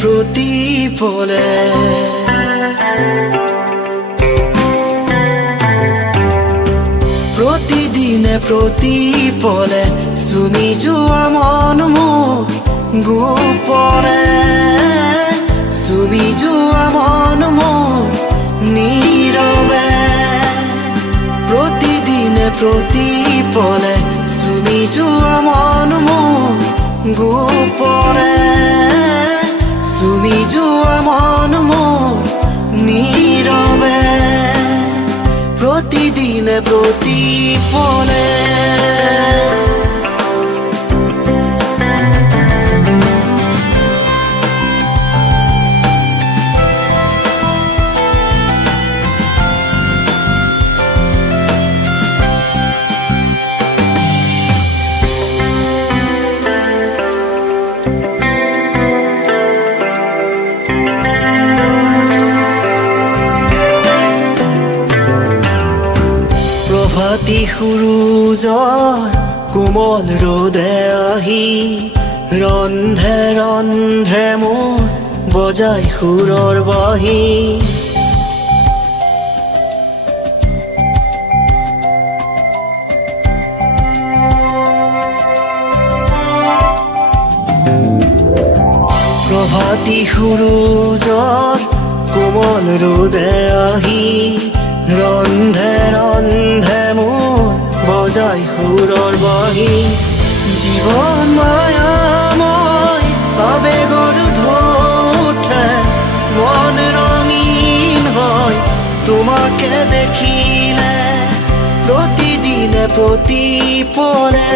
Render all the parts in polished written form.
প্ৰতিপলে প্ৰতিপলে চুমি যোৱা মন মোৰ গোপনে চুমি যোৱা মন মোৰ নীৰৱে প্ৰতিপলে চুমি যোৱা মন মোৰ গোপনে চুমি যোৱা মন মোৰ নীৰৱে প্ৰতিদিনে প্ৰতিপলে প্ৰভাতী সূৰুজৰ কোমল ৰ'দে আহি ৰন্ধে ৰন্ধে মোৰ বজাই সুৰৰ বাঁহী প্ৰভাতী সূৰুজৰ কোমল ৰ'দে আহি ৰন্ধে ৰন্ধে মোৰ বজাই সুৰৰ বাঁহী জীৱন মায়াময় আবেগৰ ঢৌতে মন ৰঙীন হয় তোমাকে দেখিলে প্ৰতিদিনে প্ৰতিপলে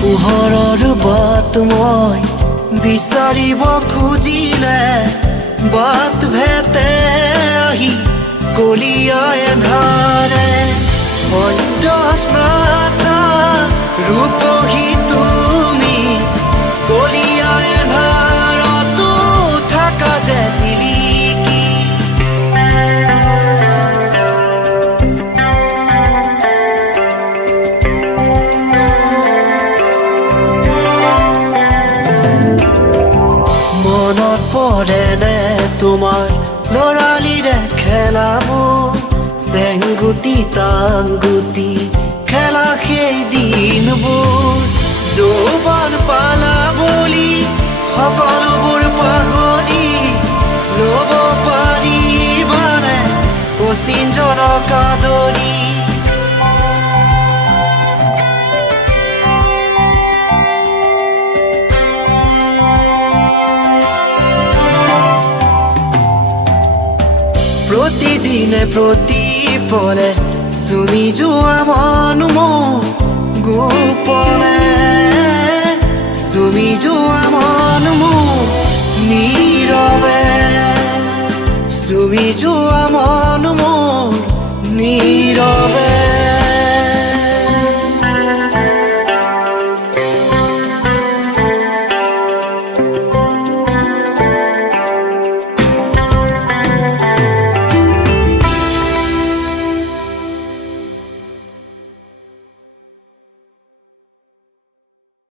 পোহৰৰ বাট মই বিচাৰিব খুজিলে বাট ভেটে আহি কলিয়াই এন্ধাৰে অন্তস্নাতা ৰূপহী তুমি কলিয়াই এন্ধাৰতো থাকা যে জিলিকি মনত পৰেনে তোমাৰ ল'ৰালিৰে খেলাবোৰ চেংগুটি টাংগুটি খেলা সেই দিনবোৰ যৌৱন পালা বুলি সকলোবোৰ পাহৰি ল'ব পাৰিবানে অচিনজনক আদৰি প্ৰতিদিনে প্ৰতিপলে চুমি যোৱা মন মোৰ গোপনে